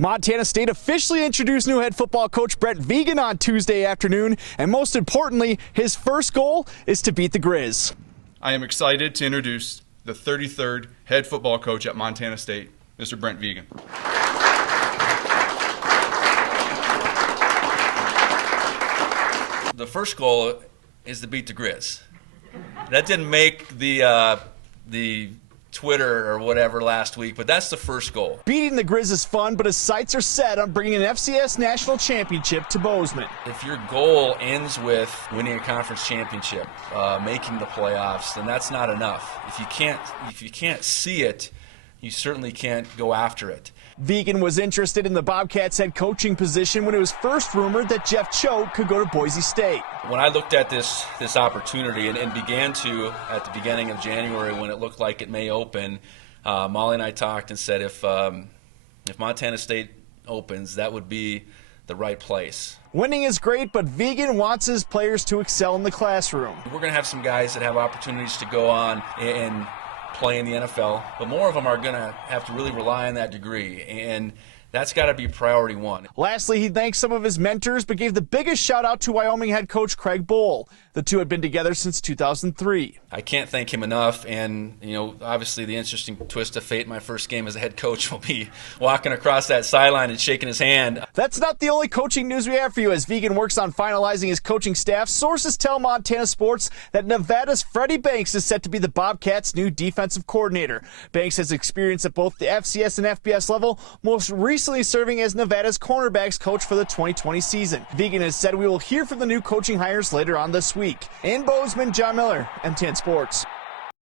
Montana State officially introduced new head football coach Brent Vigen on Tuesday afternoon, and most importantly, his first goal is to beat the Grizz. I am excited to introduce the 33rd head football coach at Montana State, Mr. Brent Vigen. The first goal is to beat the Grizz. That didn't make the Twitter or whatever last week, but that's the first goal. Beating the Grizz is fun, but his sights are set on bringing an FCS national championship to Bozeman. If your goal ends with winning a conference championship, making the playoffs, then that's not enough. If you can't see it, you certainly can't go after it. Vigen was interested in the Bobcats head coaching position when it was first rumored that Jeff Choate could go to Boise State. When I looked at this opportunity and began to at the beginning of January when it looked like it may open, Molly and I talked and said if Montana State opens, that would be the right place. Winning is great, but Vigen wants his players to excel in the classroom. We're going to have some guys that have opportunities to go on and play in the NFL, but more of them are going to have to really rely on that degree, and that's got to be priority one. Lastly, he thanked some of his mentors, but gave the biggest shout out to Wyoming head coach Craig Bohl. The two had been together since 2003. I can't thank him enough, and obviously the interesting twist of fate in my first game as a head coach will be walking across that sideline and shaking his hand. That's not the only coaching news we have for you. As Vigen works on finalizing his coaching staff, sources tell Montana Sports that Nevada's Freddie Banks is set to be the Bobcats' new defensive coordinator. Banks has experience at both the FCS and FBS level, most recently serving as Nevada's cornerbacks coach for the 2020 season. Vigen has said we will hear from the new coaching hires later on this week. In Bozeman, John Miller, M10 Sports.